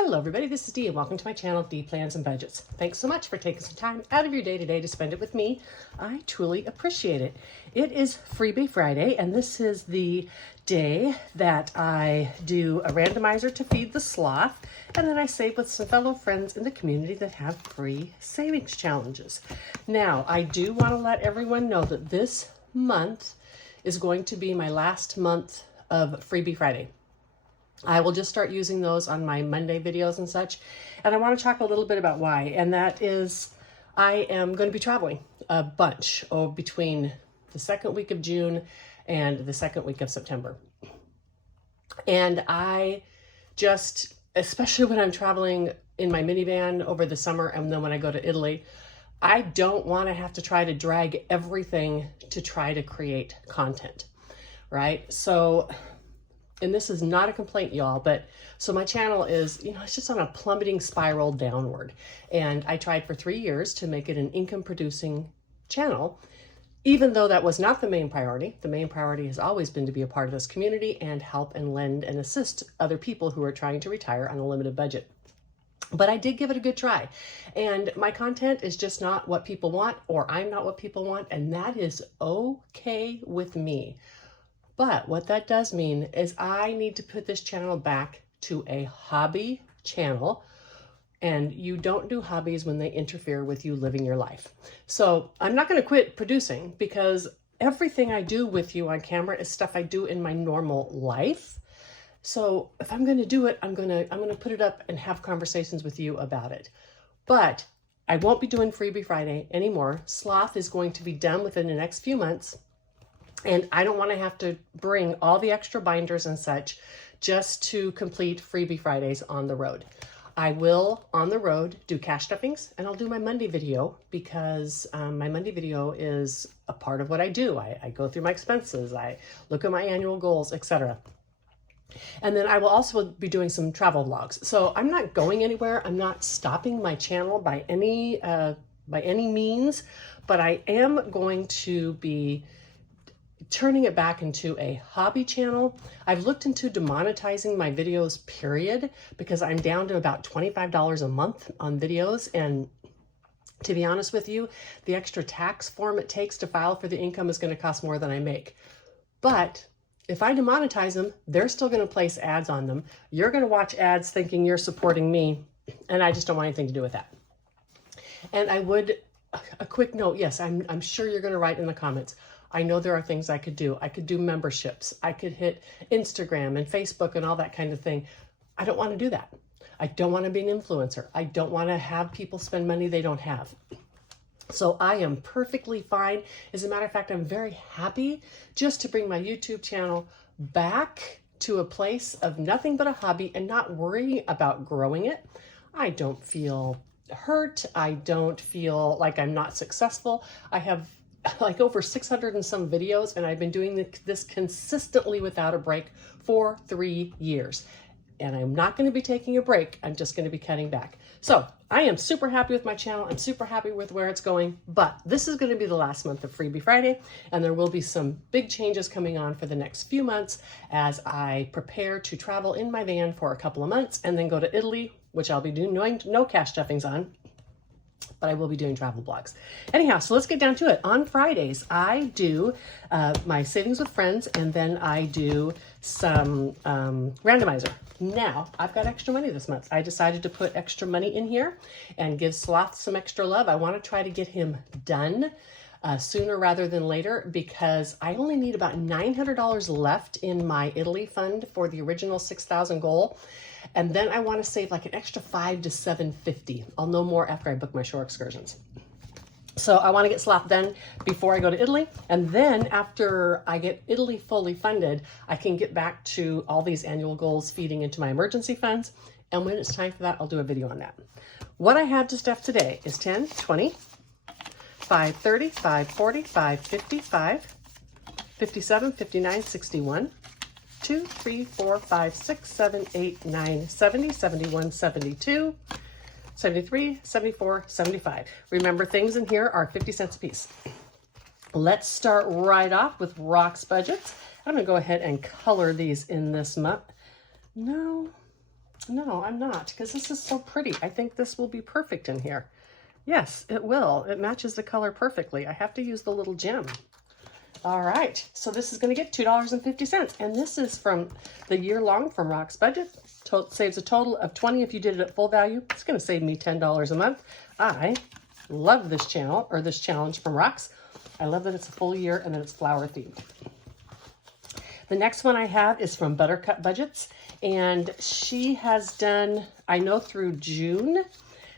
Hello everybody, this is Dee and welcome to my channel, Dee Plans and Budgets. Thanks so much for taking some time out of your day today to spend it with me. I truly appreciate it. It is Freebie Friday and this is the day that I do a randomizer to feed the sloth, and then I save with some fellow friends in the community that have free savings challenges. Now, I do want to let everyone know that this month is going to be my last month of Freebie Friday. I will just start using those on my Monday videos and such. And I want to talk a little bit about why. And that is, I am going to be traveling a bunch between the second week of June and the second week of September. And I just, especially when I'm traveling in my minivan over the summer and then when I go to Italy, I don't want to have to try to drag everything to try to create content, right? So, and this is not a complaint, y'all, but so my channel is, it's just on a plummeting spiral downward. And I tried for 3 years to make it an income producing channel, even though that was not the main priority. The main priority has always been to be a part of this community and help and lend and assist other people who are trying to retire on a limited budget. But I did give it a good try. And my content is just not what people want, or I'm not what people want, and that is okay with me. But what that does mean is I need to put this channel back to a hobby channel, and you don't do hobbies when they interfere with you living your life. So I'm not going to quit producing, because everything I do with you on camera is stuff I do in my normal life. So if I'm going to do it, I'm going to put it up and have conversations with you about it. But I won't be doing Freebie Friday anymore. Sloth is going to be done within the next few months. And I don't want to have to bring all the extra binders and such just to complete Freebie Fridays on the road. I will, on the road, do cash stuffings, and I'll do my Monday video, because my Monday video is a part of what I do. I go through my expenses, I look at my annual goals, etc. And then I will also be doing some travel vlogs. So I'm not going anywhere. I'm not stopping my channel by any means, but I am going to be turning it back into a hobby channel. I've looked into demonetizing my videos, period, because I'm down to about $25 a month on videos. And to be honest with you, the extra tax form it takes to file for the income is going to cost more than I make. But if I demonetize them, they're still going to place ads on them. You're going to watch ads thinking you're supporting me, and I just don't want anything to do with that. And I would, a quick note, yes, I'm sure you're going to write in the comments, I know there are things I could do. I could do memberships. I could hit Instagram and Facebook and all that kind of thing. I don't want to do that. I don't want to be an influencer. I don't want to have people spend money they don't have. So I am perfectly fine. As a matter of fact, I'm very happy just to bring my YouTube channel back to a place of nothing but a hobby and not worrying about growing it. I don't feel hurt. I don't feel like I'm not successful. I have like over 600 and some videos, and I've been doing this consistently without a break for 3 years. And I'm not going to be taking a break. I'm just going to be cutting back. So I am super happy with my channel. I'm super happy with where it's going, but this is going to be the last month of Freebie Friday, and there will be some big changes coming on for the next few months as I prepare to travel in my van for a couple of months and then go to Italy, which I'll be doing no cash stuffings on, but I will be doing travel blogs. Anyhow, so let's get down to it. On Fridays, I do my savings with friends, and then I do some randomizer. Now, I've got extra money this month. I decided to put extra money in here and give Sloth some extra love. I want to try to get him done sooner rather than later, because I only need about $900 left in my Italy fund for the original 6,000 goal. And then I want to save like an extra $500 to $750. I'll know more after I book my shore excursions. So I want to get Sloth done before I go to Italy. And then after I get Italy fully funded, I can get back to all these annual goals feeding into my emergency funds. And when it's time for that, I'll do a video on that. What I have to stuff today is 10, 20, 5, 30, 5, 40, 5, 50, 5, 57, 59, 61, 2, 3, 4, 5, 6, 7, 8, 9, 70, 71, 72, 73, 74, 75. Remember, things in here are 50 cents a piece. Let's start right off with Rock's Budgets. I'm going to go ahead and color these in this month. No, No, I'm not, because this is so pretty. I think this will be perfect in here. Yes, it will. It matches the color perfectly. I have to use the little gem. All right, so this is going to get $2.50, and this is from the year long from Rock's Budget. Saves a total of $20 if you did it at full value. It's going to save me $10 a month. I love this channel, or this challenge from Rock's. I love that it's a full year and that it's flower themed. The next one I have is from Buttercup Budgets, and she has done, I know, through June.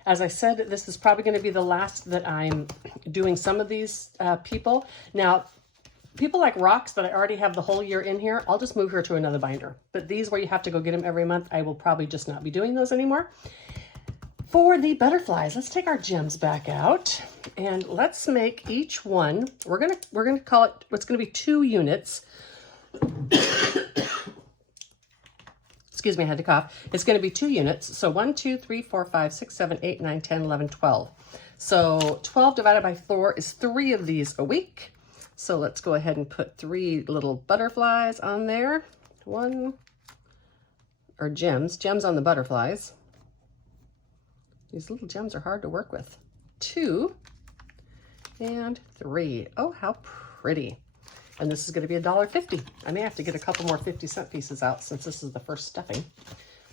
As I said, this is probably going to be the last that I'm doing some of these people. Now, people like Rocks that I already have the whole year in here, I'll just move her to another binder. But these where you have to go get them every month, I will probably just not be doing those anymore. For the butterflies, let's take our gems back out and let's make each one. We're gonna call it, what's gonna be 2 units. Excuse me, I had to cough. It's going to be 2 units. So 1, 2, 3, 4, 5, 6, 7, 8, 9, 10, 11, 12. So 12 divided by 4 is 3 of these a week. So let's go ahead and put 3 little butterflies on there. 1, or gems on the butterflies. These little gems are hard to work with. 2 and 3. Oh, how pretty. And this is going to be $1.50. I may have to get a couple more 50-cent pieces out since this is the first stuffing,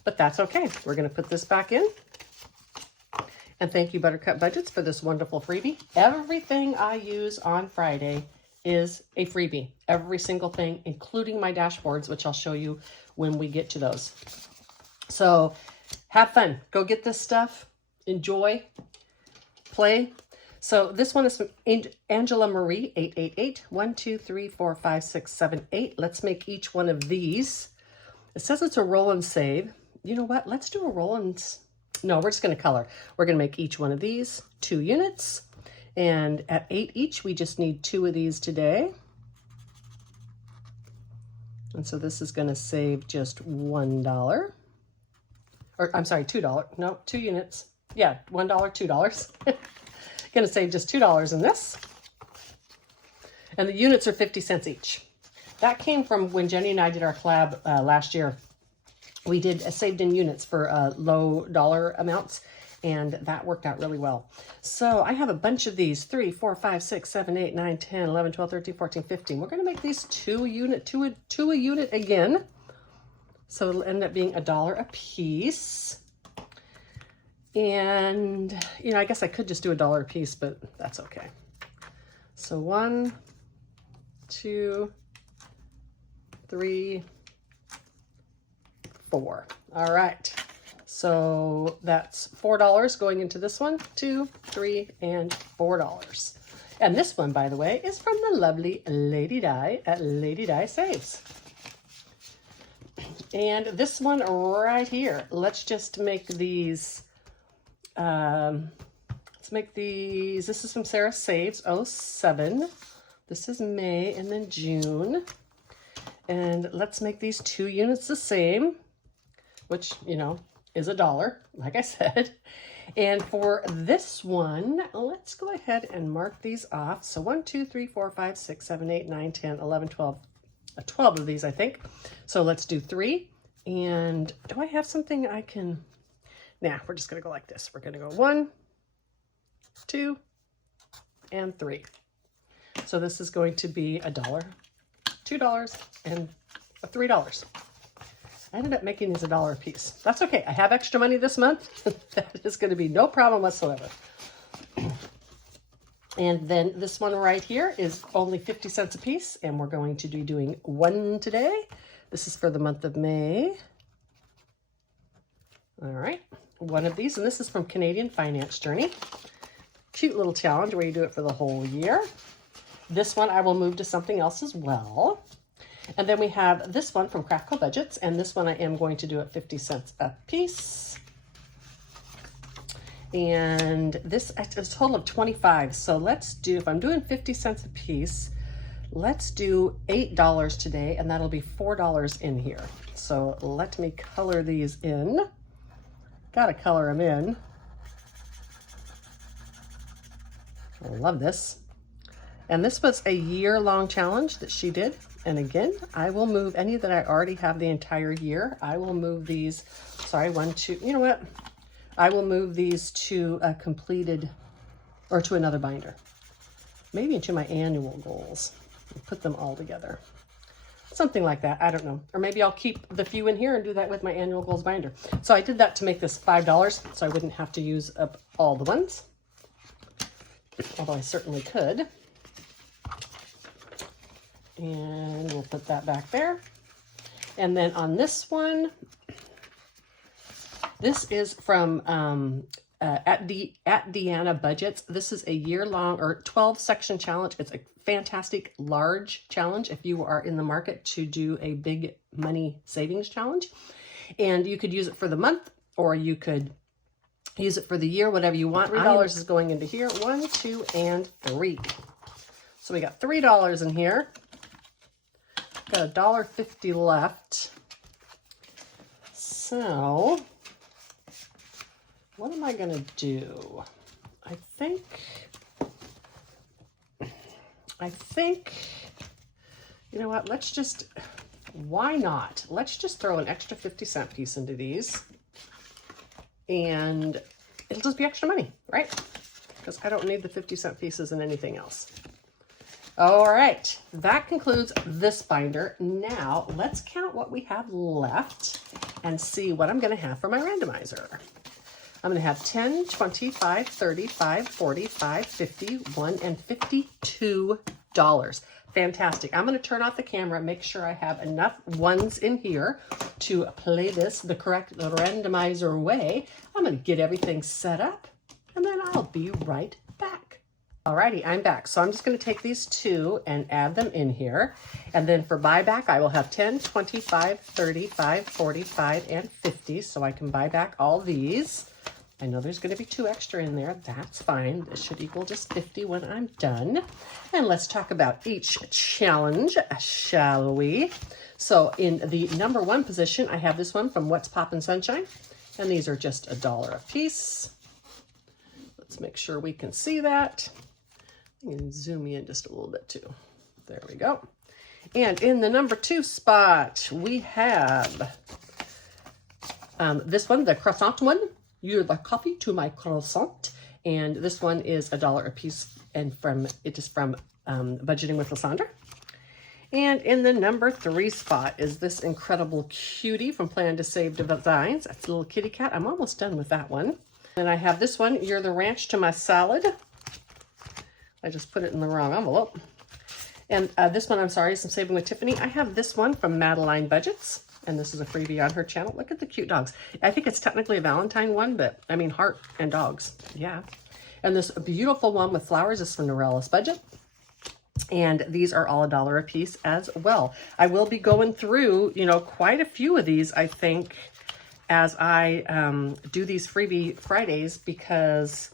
but that's okay. We're going to put this back in. And thank you, Buttercup Budgets, for this wonderful freebie. Everything I use on Friday is a freebie. Every single thing, including my dashboards, which I'll show you when we get to those. So have fun. Go get this stuff. Enjoy. Play. So this one is from Angela Marie, 888. 1, 2, 3, 4, 5, 6, 7, 8. Let's make each one of these. It says it's a roll and save. You know what? Let's do a roll and... No, we're just going to color. We're going to make each one of these 2 units. And at 8 each, we just need 2 of these today. And so this is going to save just $1. Or, I'm sorry, $2. No, 2 units. Yeah, $1, $2. Going to save just $2 in this. And the units are 50 cents each. That came from when Jenny and I did our collab last year. We did saved in units for low dollar amounts, and that worked out really well. So I have a bunch of these, 3, 4, 5, 6, 7, 8, 9, 10, 11, 12, 13, 14, 15. We're going to make these 2 a unit again. So it'll end up being $1 a piece. And, you know, I guess I could just do $1 a piece, but that's okay. So 1, 2, 3, 4. All right. So that's $4 going into this one, 2, 3, and $4. And this one, by the way, is from the lovely Lady Di at Lady Di Saves. And this one right here, let's just make these... let's make these, this is from Sarah Saves, 07. This is May and then June. And let's make these 2 units the same, which, you know, is $1, like I said. And for this one, let's go ahead and mark these off. So 1, 2, 3, 4, 5, 6, 7, 8, 9, 10, 11, 12, 12 of these, I think. So let's do 3. And do I have something I can... Now, we're just going to go like this. We're going to go 1, 2, and 3. So this is going to be $1, $2, and $3. I ended up making these $1 a piece. That's okay. I have extra money this month. That is going to be no problem whatsoever. And then this one right here is only 50 cents a piece, and we're going to be doing 1 today. This is for the month of May. All right. 1 of these, and this is from Canadian Finance Journey. Cute little challenge where you do it for the whole year. This one I will move to something else as well. And then we have this one from Craftco Budgets, and this one I am going to do at 50 cents a piece. And this is a total of 25. So let's do, if I'm doing 50 cents a piece, let's do $8 today, and that'll be $4 in here. So let me color these in. Gotta color them in. I love this. And this was a year-long challenge that she did, And again, I will move any that I already have the entire year. I will move these, sorry, 1, 2, you know what? I will move these to a completed, or to another binder. Maybe into my annual goals and put them all together. Something like that, I don't know. Or maybe I'll keep the few in here and do that with my annual goals binder. So I did that to make this $5, so I wouldn't have to use up all the ones. Although I certainly could. And we'll put that back there. And then on this one, this is from at Deeplansandbudgets. Budgets. This is a year-long or 12-section challenge. It's a fantastic large challenge if you are in the market to do a big money savings challenge. And you could use it for the month, or you could use it for the year, whatever you want. $3 is going into here. 1, 2, and 3. So we got $3 in here. Got $1.50 left. So what am I gonna do? I think, you know what, why not? Let's just throw an extra 50-cent piece into these, and it'll just be extra money, right? Because I don't need the 50-cent pieces in anything else. All right, that concludes this binder. Now let's count what we have left and see what I'm gonna have for my randomizer. I'm gonna have 10, 25, 35, 45, 51, and $52. Fantastic. I'm gonna turn off the camera, make sure I have enough ones in here to play this the correct randomizer way. I'm gonna get everything set up, and then I'll be right back. Alrighty, I'm back. So I'm just gonna take these two and add them in here. And then for buyback, I will have 10, 25, 35, 45, and 50. So I can buy back all these. I know there's gonna be 2 extra in there. That's fine. This should equal just 50 when I'm done. And let's talk about each challenge, shall we? So in the number 1 position, I have this one from What's Poppin' Sunshine. And these are just $1 a piece. Let's make sure we can see that. I can zoom in just a little bit too. There we go. And in the number 2 spot, we have this one, the croissant one. You're the coffee to my croissant. And this one is $1 a piece, and it is from Budgeting with Lysandra. And in the number 3 spot is this incredible cutie from Plan to Save Designs. That's a little kitty cat. I'm almost done with that one. And I have this one, You're the Ranch to My Salad. I just put it in the wrong envelope. And this one, I'm sorry, is some Saving with Tiffany. I have this one from Madeline Budgets, and this is a freebie on her channel. Look at the cute dogs. I think it's technically a Valentine one, but I mean heart and dogs, yeah. And this beautiful one with flowers is from Norella's Budget. And these are all $1 a piece as well. I will be going through, you know, quite a few of these, I think, as I do these Freebie Fridays, because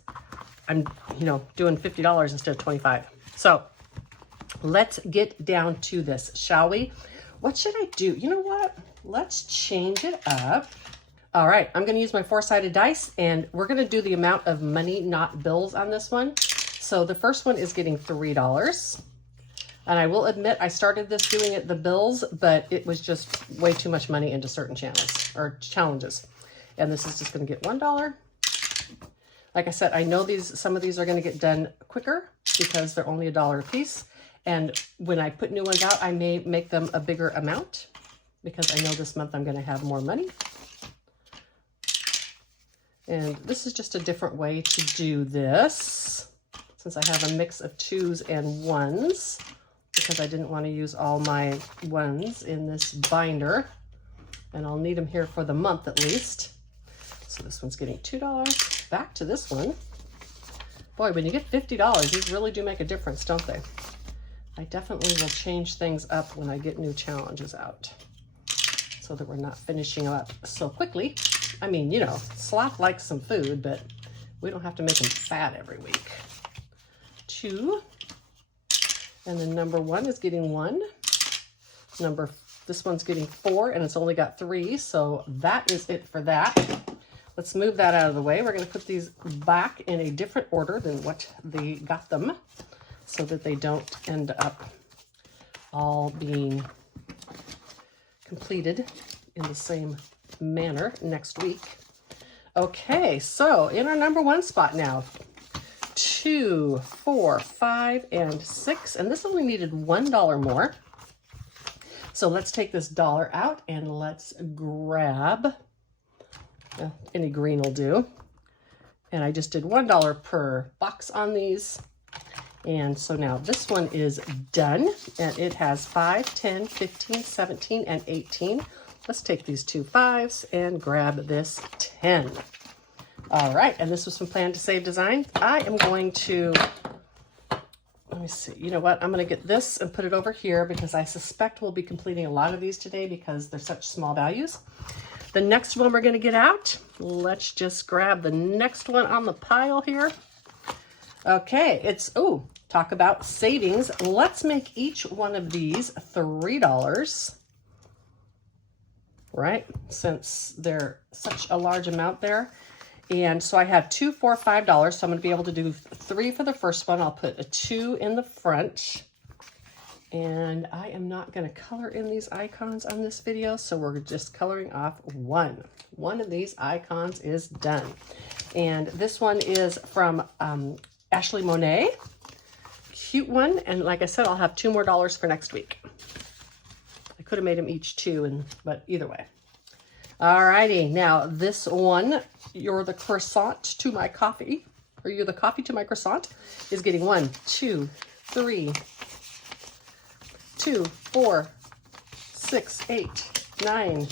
I'm, you know, doing $50 instead of 25. So let's get down to this, shall we? What should I do? You know what? Let's change it up. All right, I'm gonna use my 4-sided dice, and we're gonna do the amount of money, not bills, on this one. So the first one is getting $3. And I will admit, I started this doing it the bills, but it was just way too much money into certain channels or challenges. And this is just gonna get $1. Like I said, I know some of these are gonna get done quicker because they're only $1 a piece. And when I put new ones out, I may make them a bigger amount because I know this month I'm gonna have more money. And this is just a different way to do this, since I have a mix of 2s and 1s, because I didn't want to use all my 1s in this binder, and I'll need them here for the month at least. So this one's getting $2. Back to this one. Boy, when you get $50, these really do make a difference, don't they? I definitely will change things up when I get new challenges out, so that we're not finishing up so quickly. I mean, you know, Sloth likes some food, but we don't have to make him fat every week. 2. And then number 1 is getting 1. This one's getting 4, and it's only got 3, so that is it for that. Let's move that out of the way. We're gonna put these back in a different order than what they got them, so that they don't end up all being completed in the same manner next week. Okay, so in our number one spot now, 2, 4, 5, and 6, and this only needed $1 more. So let's take this dollar out and let's grab, any green will do. And I just did $1 per box on these. And so now this one is done, and it has 5, 10, 15, 17, and 18. Let's take these 2 5s and grab this 10. All right, and this was from Plan to Save Design. I am going to, let me see, you know what? I'm going to get this and put it over here because I suspect we'll be completing a lot of these today because they're such small values. The next one we're going to get out, let's just grab the next one on the pile here. Okay, it's, oh, talk about savings. Let's make each one of these $3, right? Since they're such a large amount there. And so I have 2, 4, $5. So I'm going to be able to do 3 for the first one. I'll put a 2 in the front. And I am not going to color in these icons on this video. So we're just coloring off 1. One of these icons is done. And this one is from Ashley Monet. Cute one. And like I said, I'll have $2 more for next week. I could have made them each 2, but either way. Alrighty, now this one, you're the croissant to my coffee, or you're the coffee to my croissant, is getting 1, 2, 3, 2, 4, 6, 8, 9,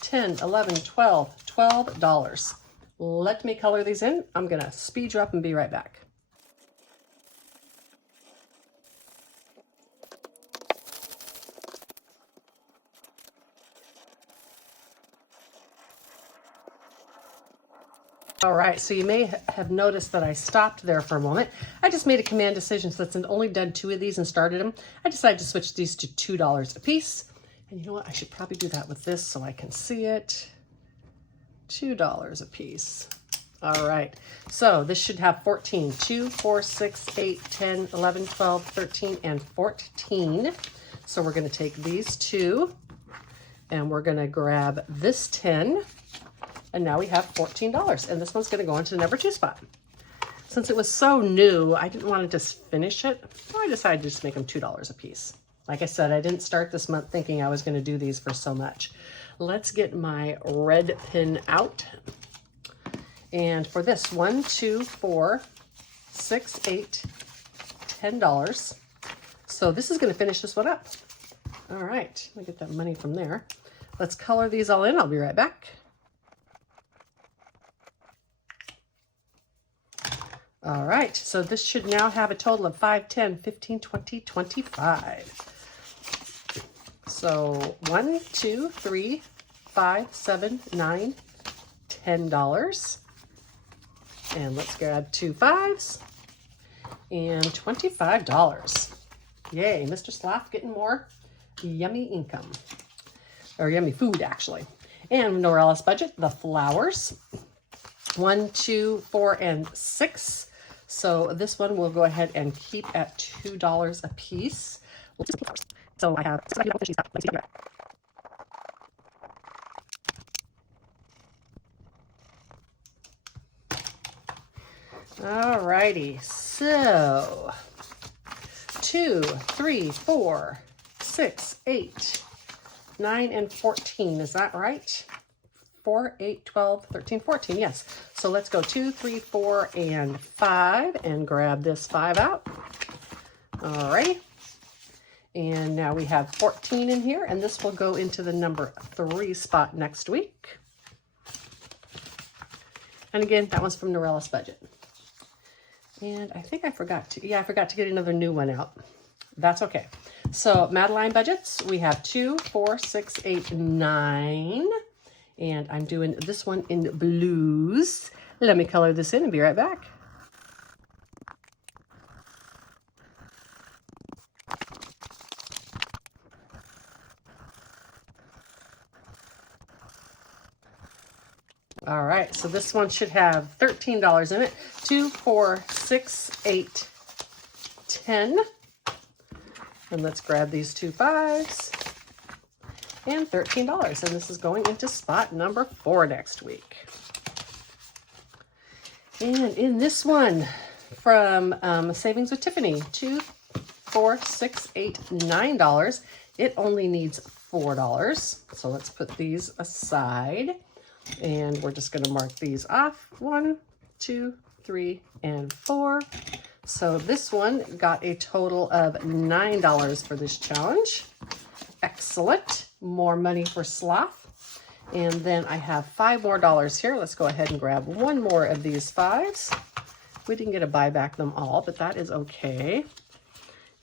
10, 11, 12, $12. Let me color these in. I'm gonna speed you up and be right back. All right, so you may have noticed that I stopped there for a moment. I just made a command decision since I've only done 2 of these and started them. I decided to switch these to $2 a piece. And you know what? I should probably do that with this so I can see it. $2 a piece. All right, so this should have 14. 2, 4, 6, 8, 10, 11, 12, 13, and 14. So we're going to take these 2 and we're going to grab this 10. And now we have $14, and this one's going to go into the number 2 spot. Since it was so new, I didn't want to just finish it, so I decided to just make them $2 a piece. Like I said, I didn't start this month thinking I was going to do these for so much. Let's get my red pin out. And for this, 1, 2, 4, 6, 8, $10. So this is going to finish this one up. All right, let me get that money from there. Let's color these all in. I'll be right back. All right, so this should now have a total of 5, 10, 15, 20, 25. So 1, 2, 3, 5, 7, 9, $10. And let's grab 2 5s and $25. Yay, Mr. Slaff getting more yummy income, or yummy food actually. And Norella's budget, the flowers, 1, 2, 4, and 6. So this one we'll go ahead and keep at $2 a piece. So I have, all righty, so 2, 3, 4, 6, 8, 9, and 14. Is that right? 4, 8, 12, 13, 14. Yes. So let's go 2, 3, 4, and 5 and grab this 5 out. All right. And now we have 14 in here, and this will go into the number 3 spot next week. And again, that one's from Norella's budget. And I think I forgot to, I forgot to get another new one out. That's okay. So Madeline budgets, we have 2, 4, 6, 8, 9. And I'm doing this one in blues. Let me color this in and be right back. All right, so this one should have $13 in it. 2, 4, 6, 8, 10. And let's grab these 2 5s and $13. And this is going into spot number 4 next week. And in this one from Savings with Tiffany, $2, $4, $6, $8, $9. It only needs $4. So let's put these aside. And we're just going to mark these off. 1, 2, 3, and 4. So this one got a total of $9 for this challenge. Excellent. More money for Sloth. And then I have $5 more here. Let's go ahead and grab one more of these 5s. We didn't get to buy back them all, but that is okay.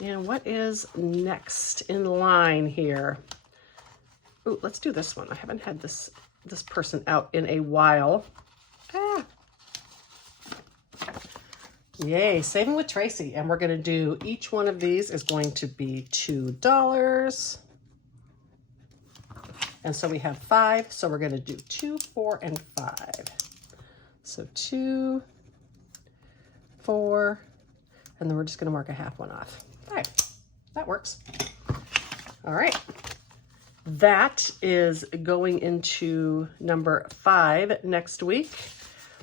And what is next in line here? Ooh, let's do this one. I haven't had this person out in a while. Yay, Saving with Tracy. And we're going to do, each one of these is going to be $2. And so we have 5. So we're going to do 2, 4, and 5. So 2, 4, and then we're just going to mark a half one off. 5. That works. All right. That is going into number 5 next week.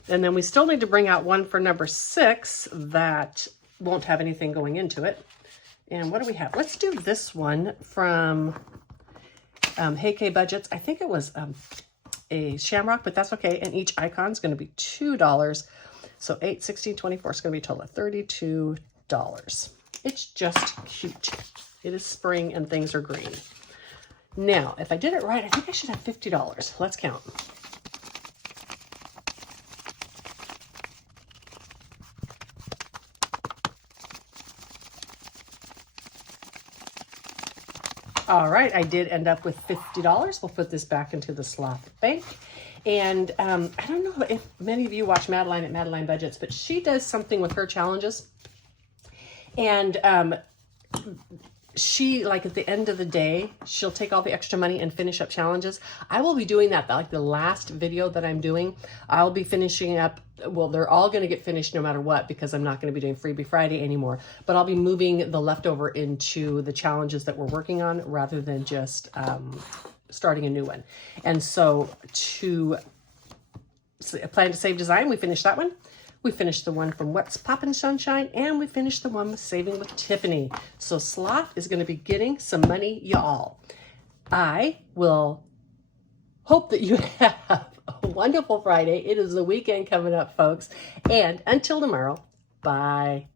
And then we still need to bring out one for number 6 that won't have anything going into it. And what do we have? Let's do this one from Hey Budgets. I think it was a shamrock, but that's okay. And each icon is going to be $2. So 8, 16, 24 is going to be a total of $32. It's just cute. It is spring and things are green. Now, if I did it right, I think I should have $50. Let's count. All right, I did end up with $50. We'll put this back into the Sloth bank. And I don't know if many of you watch Madeline at Madeline Budgets, but she does something with her challenges. And she, like at the end of the day, she'll take all the extra money and finish up challenges. I will be doing that. Like the last video that I'm doing, I'll be finishing up. Well, they're all going to get finished no matter what, because I'm not going to be doing Freebie Friday anymore. But I'll be moving the leftover into the challenges that we're working on rather than just starting a new one. And so to Plan to Save Design, we finished that one. We finished the one from What's Poppin' Sunshine, and we finished the one with Saving with Tiffany. So Sloth is going to be getting some money, y'all. I will hope that you have a wonderful Friday. It is the weekend coming up, folks. And until tomorrow, bye.